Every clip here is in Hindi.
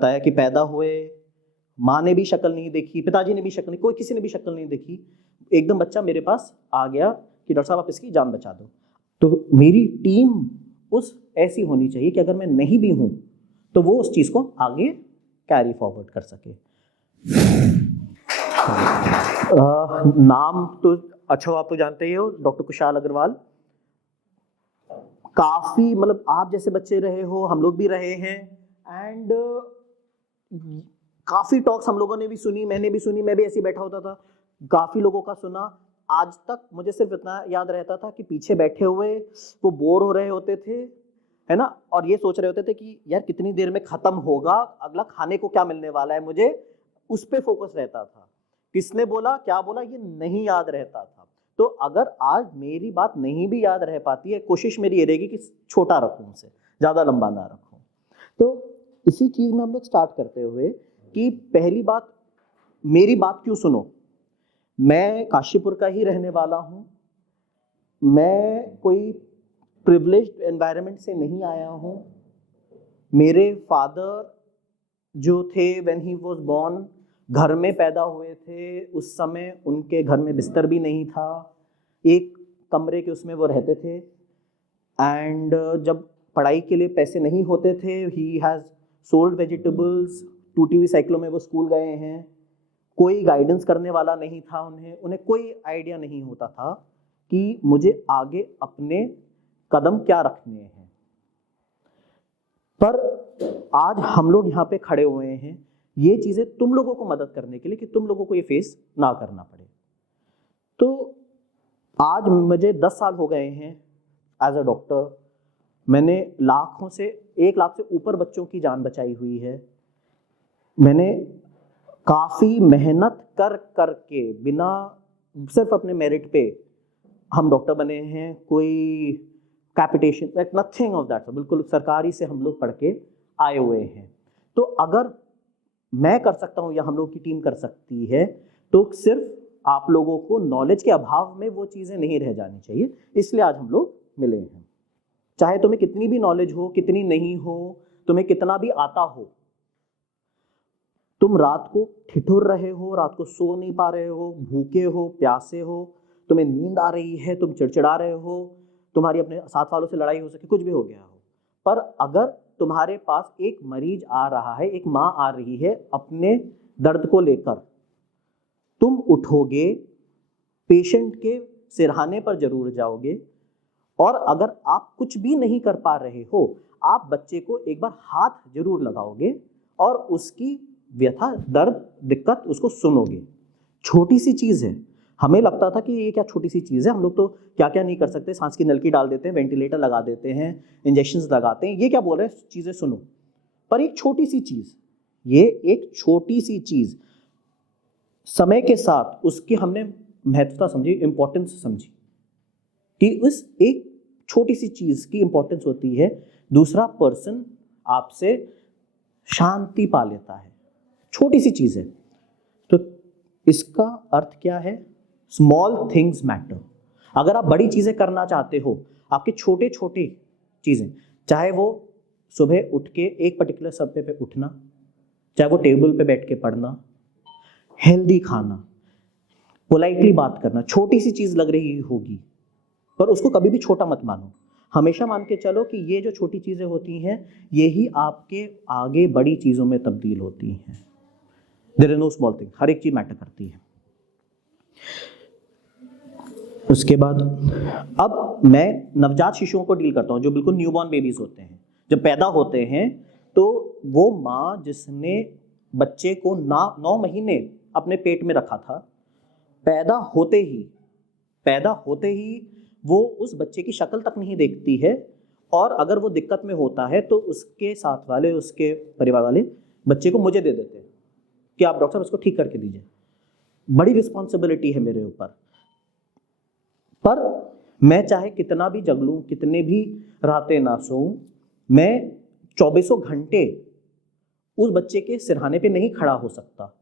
बताया कि पैदा हुए, माँ ने भी शक्ल नहीं देखी, पिताजी ने भी शक्ल नहीं, कोई किसी ने भी शक्ल नहीं देखी, एकदम बच्चा मेरे पास आ गया कि डॉक्टर साहब आप इसकी जान बचा दो। तो मेरी टीम उस ऐसी होनी चाहिए कि अगर मैं नहीं भी हूँ तो वो उस चीज़ को आगे कैरी फॉरवर्ड कर सके। नाम तो अच्छा आप तो जानते ही हो, डॉक्टर कुशाल अग्रवाल। काफ़ी मतलब आप जैसे बच्चे रहे हो, हम लोग भी रहे हैं, एंड काफ़ी टॉक्स हम लोगों ने भी सुनी, मैंने भी सुनी, मैं भी ऐसे ही बैठा होता था, काफ़ी लोगों का सुना। आज तक मुझे सिर्फ इतना याद रहता था कि पीछे बैठे हुए वो बोर हो रहे होते थे, है ना, और ये सोच रहे होते थे कि यार कितनी देर में ख़त्म होगा, अगला खाने को क्या मिलने वाला है, मुझे उस पर फोकस रहता था। किसने बोला क्या बोला ये नहीं याद रहता था। तो अगर आज मेरी बात नहीं भी याद रह पाती है, कोशिश मेरी ये रहेगी कि छोटा रखूं, उसे ज़्यादा लंबा ना रखूं। तो इसी चीज़ में हम लोग स्टार्ट करते हुए कि पहली बात, मेरी बात क्यों सुनो। मैं काशीपुर का ही रहने वाला हूँ, मैं कोई प्रिविलेज्ड एनवायरनमेंट से नहीं आया हूँ। मेरे फादर जो थे व्हेन ही वाज बॉर्न घर में पैदा हुए थे, उस समय उनके घर में बिस्तर भी नहीं था, एक कमरे के उसमें वो रहते थे। एंड जब पढ़ाई के लिए पैसे नहीं होते थे, ही हैज़ सोल्ड वेजिटेबल्स, टूटी हुई साइकिलों में वो स्कूल गए हैं। कोई गाइडेंस करने वाला नहीं था उन्हें कोई आइडिया नहीं होता था कि मुझे आगे अपने कदम क्या रखने हैं। पर आज हम लोग यहाँ पे खड़े हुए हैं ये चीज़ें तुम लोगों को मदद करने के लिए कि तुम लोगों को ये फेस ना करना पड़े। तो आज मुझे 10 साल हो गए हैं एज अ डॉक्टर, मैंने लाखों से 1 लाख से ऊपर बच्चों की जान बचाई हुई है। मैंने काफ़ी मेहनत कर कर के बिना सिर्फ अपने मेरिट पे हम डॉक्टर बने हैं, कोई कैपिटेशन नथिंग ऑफ दैट, बिल्कुल सरकारी से हम लोग पढ़ के आए हुए हैं। तो अगर मैं कर सकता हूँ या हम लोग की टीम कर सकती है तो सिर्फ आप लोगों को नॉलेज के अभाव में वो चीज़ें नहीं रह जानी चाहिए, इसलिए आज हम लोग मिले हैं। चाहे तुम्हें कितनी भी नॉलेज हो, कितनी नहीं हो, तुम्हें कितना भी आता हो, तुम रात को ठिठुर रहे हो, रात को सो नहीं पा रहे हो, भूखे हो, प्यासे हो, तुम्हें नींद आ रही है, तुम चिड़चिड़ा रहे हो, तुम्हारी अपने साथ वालों से लड़ाई हो सके, कुछ भी हो गया हो, पर अगर तुम्हारे पास एक मरीज आ रहा है, एक माँ आ रही है अपने दर्द को लेकर, तुम उठोगे, पेशेंट के सिरहाने पर जरूर जाओगे, और अगर आप कुछ भी नहीं कर पा रहे हो, आप बच्चे को एक बार हाथ जरूर लगाओगे और उसकी व्यथा, दर्द, दिक्कत उसको सुनोगे। छोटी सी चीज़ है, हमें लगता था कि ये क्या छोटी सी चीज़ है, हम लोग तो क्या क्या नहीं कर सकते, सांस की नलकी डाल देते हैं, वेंटिलेटर लगा देते हैं, इंजेक्शंस लगाते हैं, ये क्या बोल रहे हैं, चीज़ें सुनो। पर एक छोटी सी चीज़, ये एक छोटी सी चीज़ समय के साथ उसकी हमने महत्वता समझी, इंपॉर्टेंस समझी कि उस एक छोटी सी चीज़ की इंपॉर्टेंस होती है, दूसरा पर्सन आपसे शांति पा लेता है। छोटी सी चीज़ है। तो इसका अर्थ क्या है, स्मॉल थिंग्स मैटर। अगर आप बड़ी चीज़ें करना चाहते हो, आपके छोटे छोटे चीज़ें, चाहे वो सुबह उठ के एक पर्टिकुलर समय पे उठना, चाहे वो टेबल पे बैठ के पढ़ना, हेल्दी खाना, पोलाइटली बात करना, छोटी सी चीज़ लग रही होगी पर उसको कभी भी छोटा मत मानो, हमेशा मान के चलो कि ये जो छोटी चीज़ें होती हैं यही आपके आगे बड़ी चीज़ों में तब्दील होती हैं। There is no small thing, हर एक चीज़ मैटर करती है। उसके बाद अब मैं नवजात शिशुओं को डील करता हूँ, जो बिल्कुल न्यूबॉर्न बेबीज होते हैं, जब पैदा होते हैं तो वो माँ जिसने बच्चे को 9 महीने अपने पेट में रखा था, पैदा होते ही वो उस बच्चे की शक्ल तक नहीं देखती है, और अगर वो दिक्कत में होता है तो उसके साथ वाले, उसके परिवार वाले बच्चे को मुझे दे देते हैं कि आप डॉक्टर साहब इसको ठीक करके दीजिए। बड़ी रिस्पॉन्सिबिलिटी है मेरे ऊपर, पर मैं चाहे कितना भी जग लूँ, कितने भी रातें ना सोऊं, मैं 24 घंटे उस बच्चे के सिरहाने पे नहीं खड़ा हो सकता।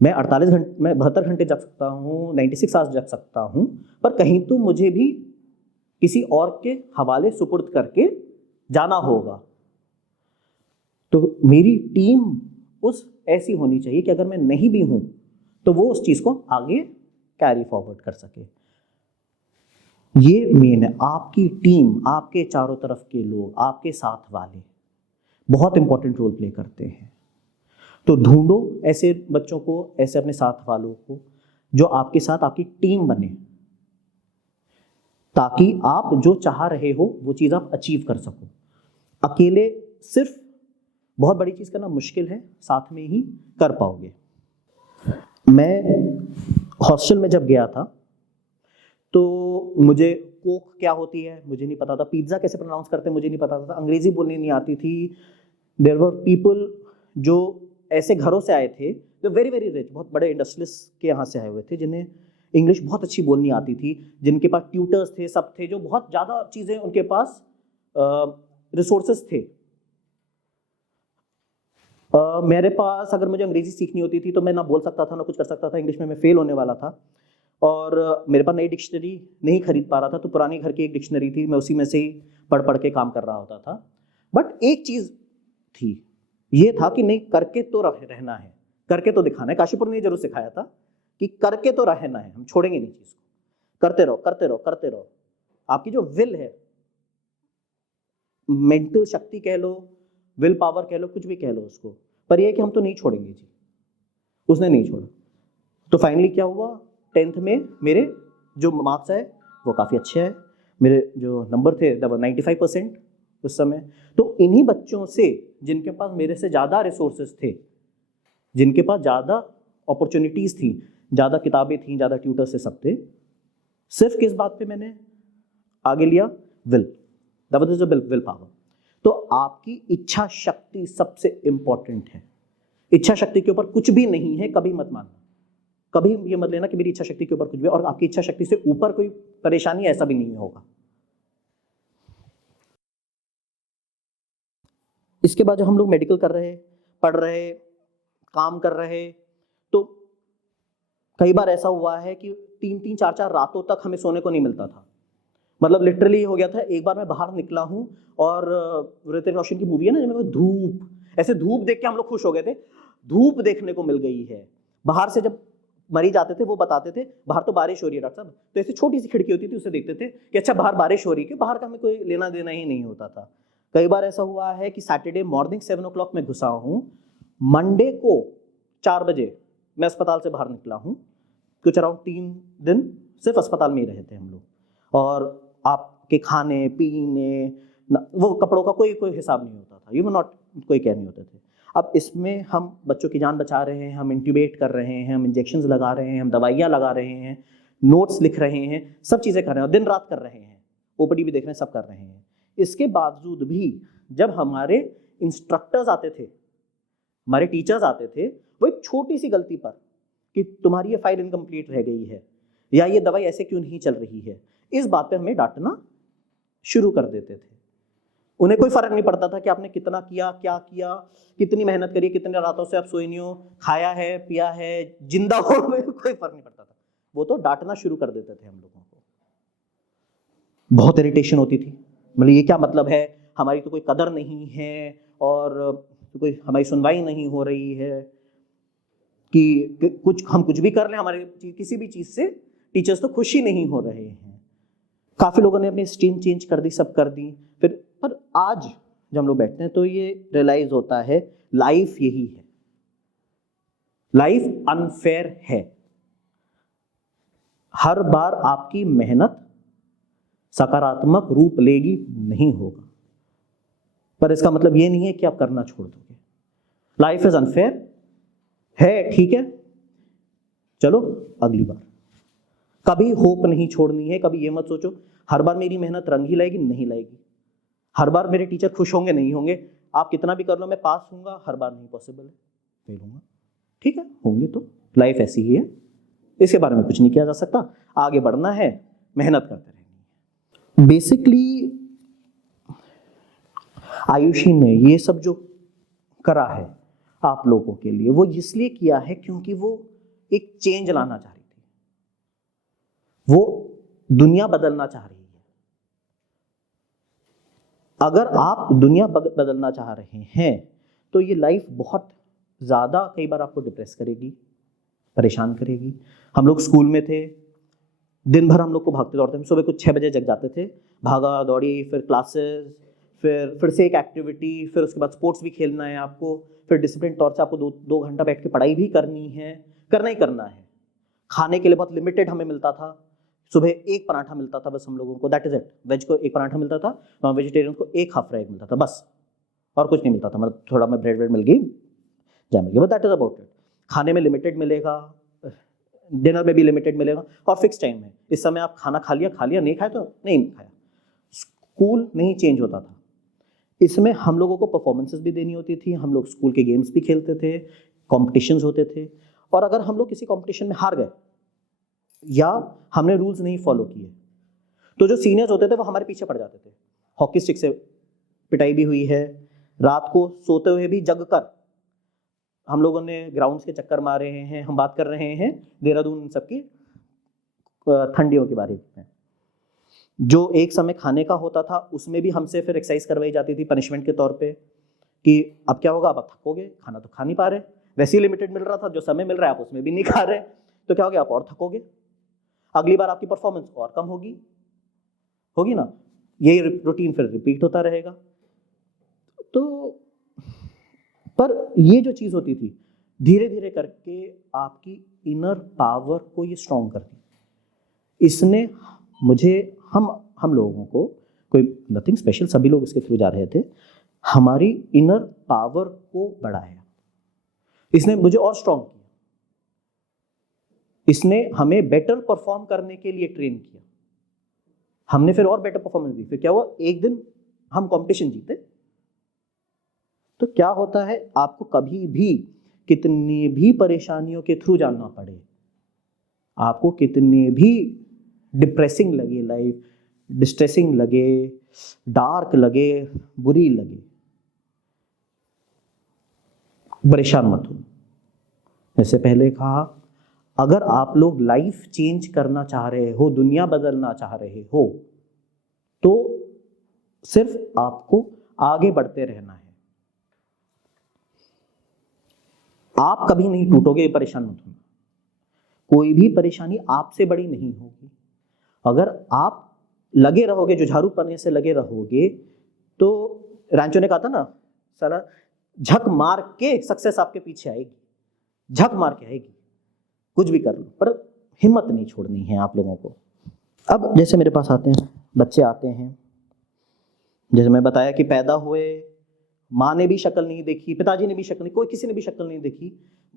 मैं 72 घंटे जग सकता हूँ, 96 आवर्स जग सकता हूँ, पर कहीं तो मुझे भी किसी और के हवाले सुपुर्द करके जाना होगा। तो मेरी टीम उस ऐसी होनी चाहिए कि अगर मैं नहीं भी हूं तो वो उस चीज को आगे कैरी फॉरवर्ड कर सके। ये मेन है, आपकी टीम, आपके चारों तरफ के लोग, आपके साथ वाले बहुत इंपॉर्टेंट रोल प्ले करते हैं। तो ढूंढो ऐसे बच्चों को, ऐसे अपने साथ वालों को जो आपके साथ आपकी टीम बने, ताकि आप जो चाह रहे हो वो चीज आप अचीव कर सको। अकेले सिर्फ बहुत बड़ी चीज करना मुश्किल है, साथ में ही कर पाओगे। मैं हॉस्टल में जब गया था तो मुझे कोक क्या होती है मुझे नहीं पता था, पिज्जा कैसे प्रोनाउंस करते हैं मुझे नहीं पता था, अंग्रेजी बोलनी नहीं आती थी। देयर वर पीपल जो ऐसे घरों से आए थे, जो वेरी वेरी रिच, बहुत बड़े इंडस्ट्रियलिस्ट के यहाँ से आए हुए थे, जिन्हें इंग्लिश बहुत अच्छी बोलनी आती थी, जिनके पास ट्यूटर्स थे, सब थे, जो बहुत ज़्यादा चीज़ें उनके पास रिसोर्सेज थे। मेरे पास अगर मुझे अंग्रेजी सीखनी होती थी तो मैं ना बोल सकता था ना कुछ कर सकता था, इंग्लिश में मैं फेल होने वाला था। और मेरे पास नई डिक्शनरी नहीं खरीद पा रहा था, तो पुरानी घर की एक डिक्शनरी थी, मैं उसी में से ही पढ़ पढ़ के काम कर रहा होता था। बट एक चीज़ थी, ये था कि नहीं, करके तो रहना है, करके तो दिखाना है। काशीपुर ने जरूर सिखाया था कि करके तो रहना है, हम छोड़ेंगे नहीं चीज़ को, करते रहो करते रहो करते रहो। आपकी जो विल है, मेंटल शक्ति कह लो, विल पावर कह लो, कुछ भी कह लो उसको, पर यह कि हम तो नहीं छोड़ेंगे जी। उसने नहीं छोड़ा। तो फाइनली क्या हुआ, 10th में मेरे जो मार्क्स आए वो काफ़ी अच्छे आए, मेरे जो नंबर थे 95% उस समय। तो इन्हीं बच्चों से, जिनके पास मेरे से ज़्यादा रिसोर्सेज थे, जिनके पास ज़्यादा अपॉर्चुनिटीज़ थी, ज़्यादा किताबें थी, ज़्यादा ट्यूटर से सब थे, सिर्फ किस बात पे मैंने आगे लिया, will, that was the will power. तो आपकी इच्छा शक्ति सबसे इंपॉर्टेंट है। इच्छा शक्ति के ऊपर कुछ भी नहीं है, कभी मत मानना, कभी ये मत लेना कि मेरी इच्छा शक्ति के ऊपर कुछ भी, और आपकी इच्छा शक्ति से ऊपर कोई परेशानी, ऐसा भी नहीं होगा। इसके बाद जब हम लोग मेडिकल कर रहे, पढ़ रहे, काम कर रहे, तो कई बार ऐसा हुआ है कि 3-3, 4-4 रातों तक हमें सोने को नहीं मिलता था। मतलब लिटरली हो गया था, एक बार मैं बाहर निकला हूँ और ऋतिक रोशन की मूवी है ना, जिसमें धूप, ऐसे धूप देख के हम लोग खुश हो गए थे, धूप देखने को मिल गई है। बाहर से जब मरीज आते थे वो बताते थे बाहर तो बारिश हो रही है डॉक्टर साहब, तो ऐसी छोटी सी खिड़की होती थी, उसे देखते थे कि अच्छा बाहर बारिश हो रही है, बाहर का हमें कोई लेना देना ही नहीं होता था। कई बार ऐसा हुआ है कि सैटरडे मॉर्निंग 7 o'clock में घुसा हूँ, मंडे को 4 बजे मैं अस्पताल से बाहर निकला हूँ। कुछ अराउंड 3 दिन सिर्फ अस्पताल में ही रहे थे हम लोग, और आपके खाने पीने वो कपड़ों का कोई हिसाब नहीं होता था, यू नो नॉट, कोई केयर नहीं होते थे। अब इसमें हम बच्चों की जान बचा रहे हैं, हम इंट्यूबेट कर रहे हैं, हम इंजेक्शंस लगा रहे हैं, हम दवाइयाँ लगा रहे हैं, नोट्स लिख रहे हैं, सब चीज़ें कर रहे हैं, और दिन रात कर रहे हैं, ओपीडी भी देख रहे हैं, सब कर रहे हैं। इसके बावजूद भी जब हमारे इंस्ट्रक्टर्स आते थे, हमारे टीचर्स आते थे, वो एक छोटी सी गलती पर कि तुम्हारी ये फाइल इनकम्प्लीट रह गई है, या ये दवाई ऐसे क्यों नहीं चल रही है, इस बात पे हमें डांटना शुरू कर देते थे। उन्हें कोई फर्क नहीं पड़ता था कि आपने कितना किया, क्या किया, कितनी मेहनत करी, कितने रातों से आप सोए नहीं हो, खाया है, पिया है, जिंदा हो, कोई फर्क नहीं पड़ता था। वो तो डांटना शुरू कर देते थे हम लोगों को। बहुत इरिटेशन होती थी, मतलब ये क्या मतलब है, हमारी तो कोई कदर नहीं है, और तो कोई हमारी सुनवाई नहीं हो रही है, कि कुछ हम कुछ भी कर लें, हमारे किसी भी चीज़ से टीचर्स तो खुश ही नहीं हो रहे हैं। काफ़ी लोगों ने अपनी स्ट्रीम चेंज कर दी, सब कर दी, फिर पर आज जब हम लोग बैठते हैं तो ये रियलाइज होता है, लाइफ यही है, लाइफ अनफेयर है। हर बार आपकी मेहनत सकारात्मक रूप लेगी नहीं होगा, पर इसका मतलब ये नहीं है कि आप करना छोड़ दोगे। लाइफ इज अनफेयर है, ठीक है, चलो अगली बार। कभी होप नहीं छोड़नी है, कभी ये मत सोचो हर बार मेरी मेहनत रंग ही लाएगी, नहीं लाएगी। हर बार मेरे टीचर खुश होंगे, नहीं होंगे। आप कितना भी कर लो, मैं पास होऊंगा, हर बार नहीं पॉसिबल है, फेल होऊंगा, ठीक है, होंगे तो, लाइफ ऐसी ही है, इसके बारे में कुछ नहीं किया जा सकता। आगे बढ़ना है, मेहनत करते रहनी है। बेसिकली आयुषी ने ये सब जो करा है आप लोगों के लिए, वो इसलिए किया है क्योंकि वो एक चेंज लाना चाह रही थी, वो दुनिया बदलना चाह रही है। अगर आप दुनिया बदलना चाह रहे हैं तो ये लाइफ बहुत ज़्यादा कई बार आपको डिप्रेस करेगी, परेशान करेगी। हम लोग स्कूल में थे, दिन भर हम लोग को भागते दौड़ते, हम सुबह कुछ 6 बजे जग जाते थे, भागा दौड़ी, फिर क्लासेस, फिर से एक एक्टिविटी, फिर उसके बाद स्पोर्ट्स भी खेलना है आपको, फिर डिसिप्लिन तौर से आपको 2 घंटा बैठ के पढ़ाई भी करनी है, करना ही करना है। खाने के लिए बहुत लिमिटेड हमें मिलता था, सुबह एक पराठा मिलता था बस हम लोगों को, दैट इज इट। वेज को एक पराठा मिलता था, नॉन वेजिटेरियन को एक हाफ फ्राई मिलता था बस, और कुछ नहीं मिलता था। मतलब थोड़ा मैं ब्रेड मिल गई, जैम मिल गया, but that is about it. खाने में लिमिटेड मिलेगा, डिनर में भी लिमिटेड मिलेगा, और फिक्स टाइम है। इस समय आप खाना खा लिया, नहीं खाया तो नहीं खाया। स्कूल नहीं चेंज होता था। इसमें हम लोगों को परफॉर्मेंसेस भी देनी होती थी, हम लोग स्कूल के गेम्स भी खेलते थे, कॉम्पिटिशन्स होते थे, और अगर हम लोग किसी कॉम्पिटिशन में हार गए या हमने रूल्स नहीं फॉलो किए तो जो सीनियर्स होते थे वो हमारे पीछे पड़ जाते थे। हॉकी स्टिक से पिटाई भी हुई है, रात को सोते हुए भी जग कर हम लोगों ने ग्राउंड्स के चक्कर मारे हैं। हम बात कर रहे हैं देहरादून सबकी ठंडियों के बारे में। जो एक समय खाने का होता था उसमें भी हमसे फिर एक्सरसाइज करवाई जाती थी पनिशमेंट के तौर पे, कि अब क्या होगा, अब आप थकोगे, खाना तो खा नहीं पा रहे, वैसे ही लिमिटेड मिल रहा था, जो समय मिल रहा है आप उसमें भी नहीं खा रहे, तो क्या हो गया, आप और थकोगे, अगली बार आपकी परफॉर्मेंस और कम होगी ना। यही रूटीन फिर रिपीट होता रहेगा। तो पर ये जो चीज़ होती थी, धीरे धीरे करके आपकी इनर पावर को ये स्ट्रॉन्ग कर दी। इसने मुझे, हम लोगों को, कोई नथिंग स्पेशल, सभी लोग इसके थ्रू जा रहे थे, हमारी इनर पावर को बढ़ाया। इसने मुझे और स्ट्रॉन्ग किया, इसने हमें बेटर परफॉर्म करने के लिए ट्रेन किया। हमने फिर और बेटर परफॉर्मेंस दी। फिर क्या हुआ, एक दिन हम कंपटीशन जीते। तो क्या होता है, आपको कभी भी कितनी भी परेशानियों के थ्रू जाना पड़े, आपको कितने भी डिप्रेसिंग लगे लाइफ, डिस्ट्रेसिंग लगे, डार्क लगे, बुरी लगे, परेशान मत हो। जैसे पहले कहा, अगर आप लोग लाइफ चेंज करना चाह रहे हो, दुनिया बदलना चाह रहे हो, तो सिर्फ आपको आगे बढ़ते रहना है। आप कभी नहीं टूटोगे, परेशान मत होना। कोई भी परेशानी आपसे बड़ी नहीं होगी। अगर आप लगे रहोगे, जो झाड़ू पने से लगे रहोगे, तो रैंचो ने कहा था ना, साला झक मार के सक्सेस आपके पीछे आएगी, झक मार के आएगी, कुछ भी कर लो, पर हिम्मत नहीं छोड़नी है आप लोगों को। अब जैसे मेरे पास आते हैं बच्चे, आते हैं, जैसे मैं बताया कि पैदा हुए, माँ ने भी शक्ल नहीं देखी, पिताजी ने भी शक्ल नहीं, कोई किसी ने भी शक्ल नहीं देखी,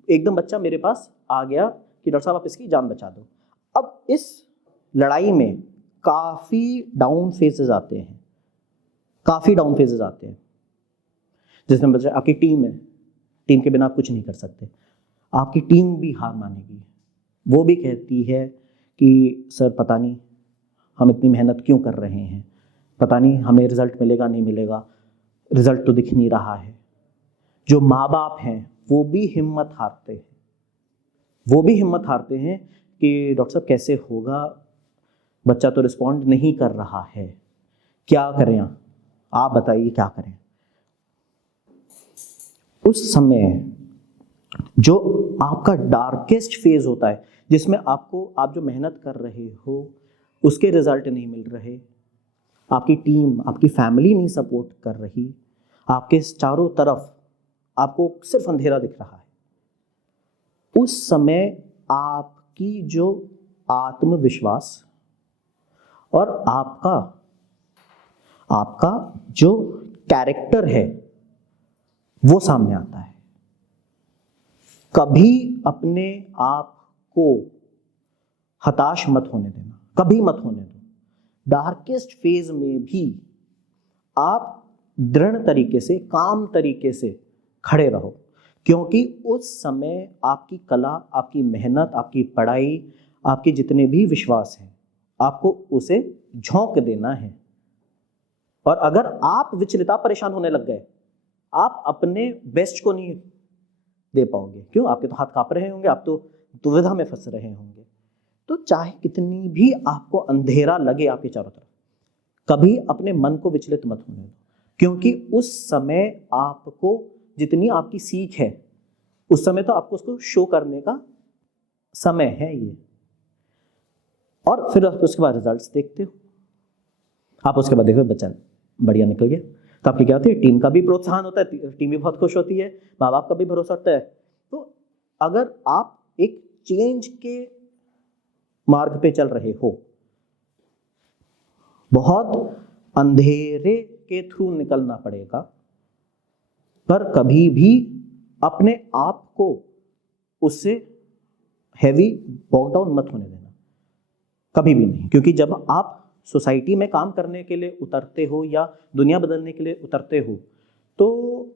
एकदम बच्चा मेरे पास आ गया कि डॉक्टर साहब आप इसकी जान बचा दो। अब इस लड़ाई में काफ़ी डाउन फेजेस आते हैं, जिसमें बच्चा, आपकी टीम है, टीम के बिना आप कुछ नहीं कर सकते, आपकी टीम भी हार मानेगी, वो भी कहती है कि सर पता नहीं हम इतनी मेहनत क्यों कर रहे हैं, पता नहीं हमें रिजल्ट मिलेगा नहीं मिलेगा, रिजल्ट तो दिख नहीं रहा है। जो माँ बाप हैं वो भी हिम्मत हारते हैं कि डॉक्टर साहब कैसे होगा, बच्चा तो रिस्पॉन्ड नहीं कर रहा है, क्या करें, आप बताइए क्या करें। उस समय जो आपका डार्केस्ट फेज होता है, जिसमें आप जो मेहनत कर रहे हो उसके रिजल्ट नहीं मिल रहे, आपकी टीम, आपकी फैमिली नहीं सपोर्ट कर रही, आपके चारों तरफ आपको सिर्फ अंधेरा दिख रहा है, उस समय आपकी जो आत्मविश्वास और आपका जो कैरेक्टर है वो सामने आता है। कभी अपने आप को हताश मत होने देना, कभी मत होने दो। डार्केस्ट फेज में भी आप दृढ़ तरीके से, काम तरीके से खड़े रहो, क्योंकि उस समय आपकी कला, आपकी मेहनत, आपकी पढ़ाई, आपके जितने भी विश्वास हैं, आपको उसे झोंक देना है। और अगर आप विचलित, आप परेशान होने लग गए, आप अपने बेस्ट को नहीं दे पाओगे। क्यों? आपके तो हाथ कांप रहे होंगे, आप तो दुविधा में फंस रहे होंगे। तो चाहे कितनी भी आपको अंधेरा लगे आपके चारों तरफ, कभी अपने मन को विचलित मत होने दो, क्योंकि उस समय आपको जितनी आपकी सीख है उस समय तो आपको उसको शो करने का समय है ये, और फिर आप उसके बाद रिजल्ट्स देखते हो। आप उसके बाद देखो बच्चा बढ़िया निकल गया, तो आपकी क्या होती है, टीम का भी प्रोत्साहन होता है, टीम भी बहुत खुश होती है, माँ बाप का भी भरोसा होता है। तो अगर आप एक चेंज के मार्ग पे चल रहे हो, बहुत अंधेरे के थ्रू निकलना पड़ेगा, पर कभी भी अपने आप को उससे हैवी बॉग डाउन मत होने देना, कभी भी नहीं। क्योंकि जब आप सोसाइटी में काम करने के लिए उतरते हो या दुनिया बदलने के लिए उतरते हो, तो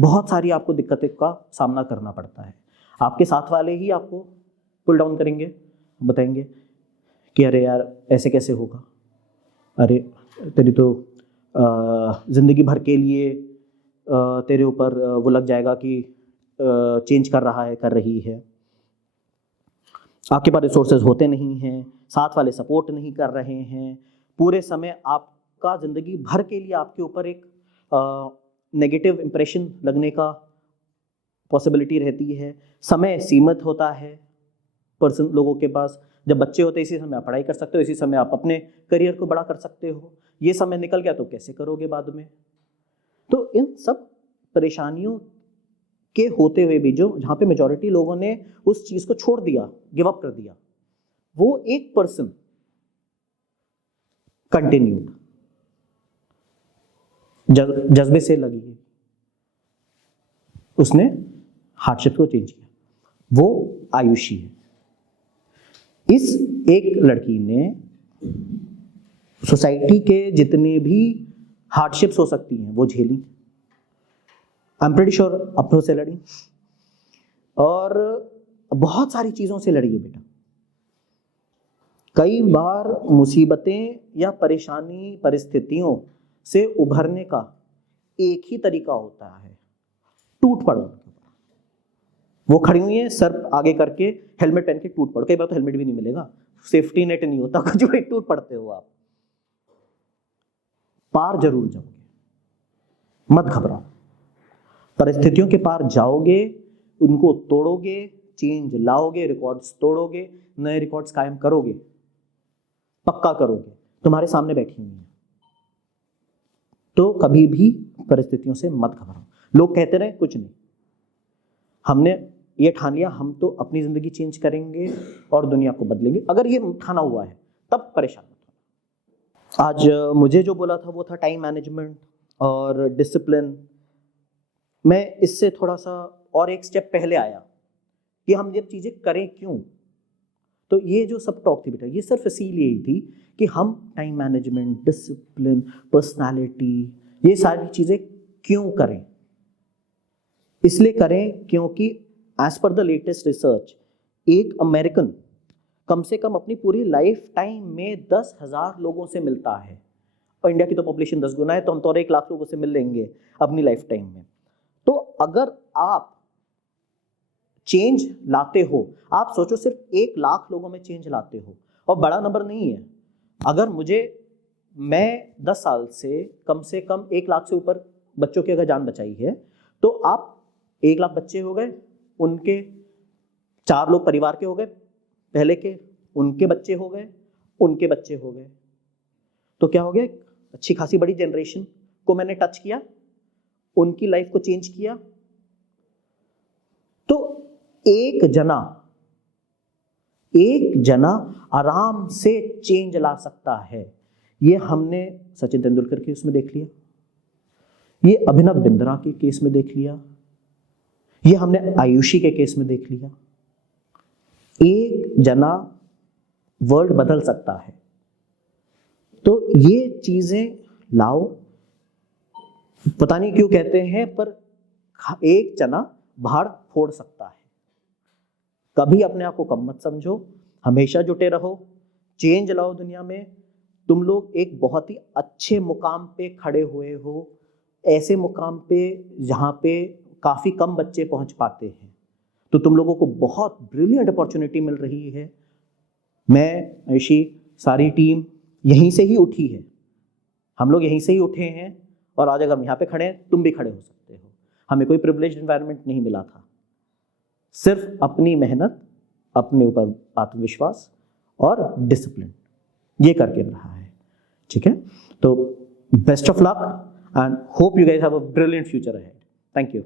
बहुत सारी आपको दिक्कतों का सामना करना पड़ता है। आपके साथ वाले ही आपको पुल डाउन करेंगे, बताएंगे कि अरे यार ऐसे कैसे होगा, अरे तेरी तो ज़िंदगी भर के लिए तेरे ऊपर वो लग जाएगा कि चेंज कर रहा है, कर रही है, आपके पास रिसोर्सेज होते नहीं हैं, साथ वाले सपोर्ट नहीं कर रहे हैं, पूरे समय आपका ज़िंदगी भर के लिए आपके ऊपर एक नेगेटिव इम्प्रेशन लगने का पॉसिबिलिटी रहती है, समय सीमित होता है पर्सन लोगों के पास। जब बच्चे होते हैं इसी समय आप पढ़ाई कर सकते हो, इसी समय आप अपने करियर को बड़ा कर सकते हो, ये समय निकल गया तो कैसे करोगे बाद में। तो इन सब परेशानियों के होते हुए भी जो जहाँ पे मेजॉरिटी लोगों ने उस चीज़ को छोड़ दिया, गिव अप कर दिया, वो एक पर्सन कंटिन्यूड जज्बे से लगी है, उसने हार्डशिप को चेंज किया, वो आयुषी है। इस एक लड़की ने सोसाइटी के जितने भी हार्डशिप्स हो सकती हैं वो झेली, आई एम प्रीटी श्योर अपनों से लड़ी और बहुत सारी चीज़ों से लड़ी है बेटा। कई बार मुसीबतें या परेशानी परिस्थितियों से उभरने का एक ही तरीका होता है, टूट पड़ो। वो खड़ी हुई है सर आगे करके, हेलमेट पहन के टूट पड़ो। कई बार तो हेलमेट भी नहीं मिलेगा, सेफ्टी नेट नहीं होता, कुछ भी, टूट पड़ते हो आप। पार जरूर जाओगे, मत घबराओ, परिस्थितियों के पार जाओगे, उनको तोड़ोगे, चेंज लाओगे, रिकॉर्ड्स तोड़ोगे, नए रिकॉर्ड्स कायम करोगे, पक्का करोगे, तुम्हारे सामने बैठी हुई है। तो कभी भी परिस्थितियों से मत घबराओ। लोग कहते रहे कुछ नहीं, हमने ये ठान लिया, हम तो अपनी जिंदगी चेंज करेंगे और दुनिया को बदलेंगे। अगर ये ठाना हुआ है तब परेशान मत होना। आज मुझे जो बोला था वो था टाइम मैनेजमेंट और डिसिप्लिन। मैं इससे थोड़ा सा और एक स्टेप पहले आया कि हम ये चीज़ें करें क्यों। तो ये जो सब टॉक थी बेटा, ये सिर्फ इसीलिए ही थी कि हम टाइम मैनेजमेंट, डिसिप्लिन, पर्सनालिटी, ये सारी चीज़ें क्यों करें। इसलिए करें क्योंकि as per the latest research एक अमेरिकन कम से कम अपनी पूरी लाइफ टाइम में 10,000 लोगों से मिलता है, और इंडिया की तो पॉपुलेशन 10 गुना है, तो हम तो 1 लाख लोगों से मिल लेंगे अपनी लाइफ टाइम में। तो अगर आप चेंज लाते हो, आप सोचो सिर्फ 1 लाख लोगों में चेंज लाते हो, और बड़ा नंबर नहीं है। अगर मैं 10 साल से कम 1 लाख से ऊपर बच्चों की अगर जान बचाई है, तो आप 1 लाख बच्चे हो गए, उनके 4 लोग परिवार के हो गए पहले के, उनके बच्चे हो गए, उनके बच्चे हो गए, तो क्या हो गया, अच्छी खासी बड़ी जनरेशन को मैंने टच किया, उनकी लाइफ को चेंज किया। तो एक जना आराम से चेंज ला सकता है। ये हमने सचिन तेंदुलकर के उसमें देख लिया, ये अभिनव बिंद्रा के केस में देख लिया, ये हमने आयुषी के केस में देख लिया। एक जना वर्ल्ड बदल सकता है। तो ये चीजें लाओ, पता नहीं क्यों कहते हैं, पर एक जना भाड़ फोड़ सकता है। कभी अपने आप को कम मत समझो, हमेशा जुटे रहो, चेंज लाओ दुनिया में। तुम लोग एक बहुत ही अच्छे मुकाम पे खड़े हुए हो, ऐसे मुकाम पे जहाँ पे काफ़ी कम बच्चे पहुँच पाते हैं। तो तुम लोगों को बहुत ब्रिलियंट अपॉर्चुनिटी मिल रही है। मैं, ऐसी सारी टीम यहीं से ही उठी है, हम लोग यहीं से ही उठे हैं, और आज अगर हम यहाँ पे खड़े हैं, तुम भी खड़े हो सकते हो। हमें कोई प्रिविलेज्ड एनवायरनमेंट नहीं मिला था, सिर्फ अपनी मेहनत, अपने ऊपर आत्मविश्वास और डिसिप्लिन, ये करके रहा है। ठीक है, तो best of luck and hope you guys have a brilliant future ahead. Thank you.